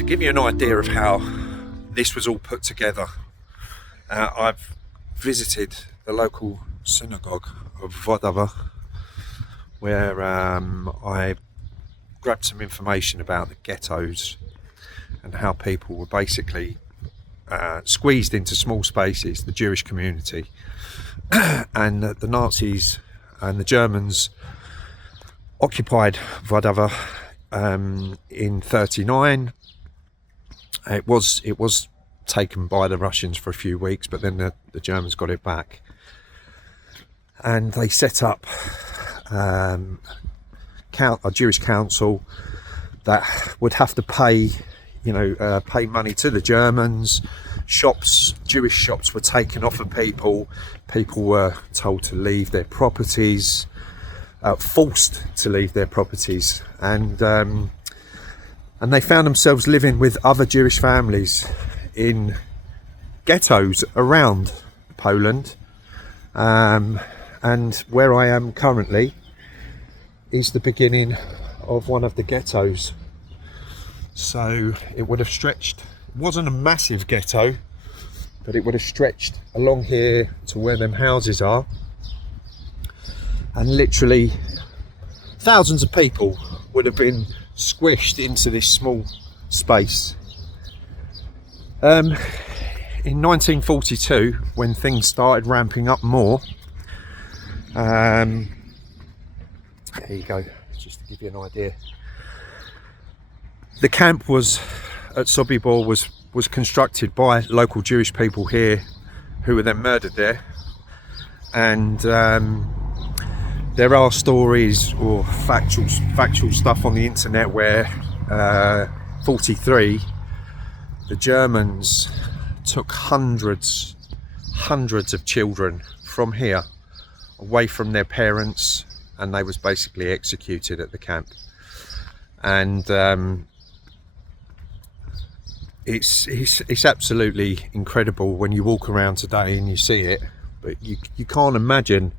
To give you an idea of how this was all put together, I've visited the local synagogue of Wlodawa, where I grabbed some information about the ghettos and how people were basically squeezed into small spaces, the Jewish community, and the Nazis and the Germans occupied Wlodawa in '39. It was taken by the Russians for a few weeks, but then the Germans got it back, and they set up a Jewish council that would have to pay money to the Germans. Jewish shops were taken off of people. People were told to leave their properties, forced to leave their properties, and they found themselves living with other Jewish families in ghettos around Poland. And where I am currently is the beginning of one of the ghettos. So it would have stretched, it wasn't a massive ghetto, but it would have stretched along here to where them houses are, and literally thousands of people would have been squished into this small space. In 1942, when things started ramping up more, here you go, just to give you an idea. The camp at Sobibor was constructed by local Jewish people here, who were then murdered there. And there are stories or factual stuff on the internet where 43, the Germans took hundreds of children from here away from their parents, and they was basically executed at the camp. And it's absolutely incredible when you walk around today and you see it, but you can't imagine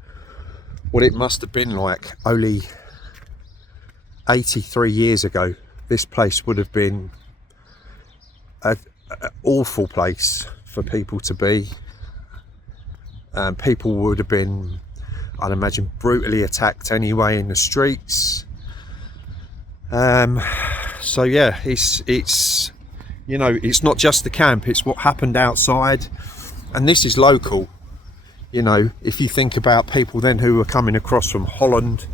what it must have been like only 83 years ago. This place would have been an awful place for people to be. People would have been, I'd imagine, brutally attacked anyway in the streets. So yeah, it's it's not just the camp, it's what happened outside, and this is local. If you think about people then who were coming across from Holland,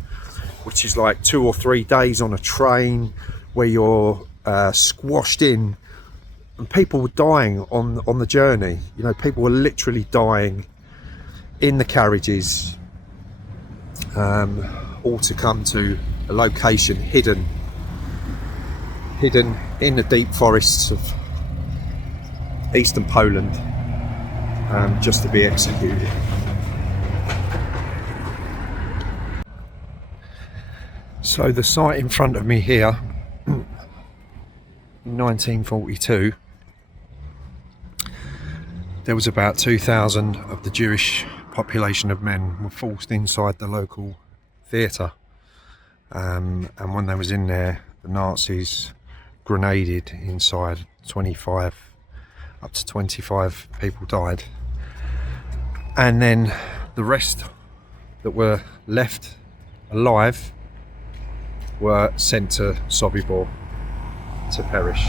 which is like 2 or 3 days on a train where you're squashed in, and people were dying on the journey. People were literally dying in the carriages, all to come to a location hidden in the deep forests of eastern Poland, just to be executed. So the site in front of me here, in 1942, there was about 2,000 of the Jewish population of men were forced inside the local theatre, and when they was in there, the Nazis grenaded inside. up to 25 people died, and then the rest that were left alive were sent to Sobibor to perish.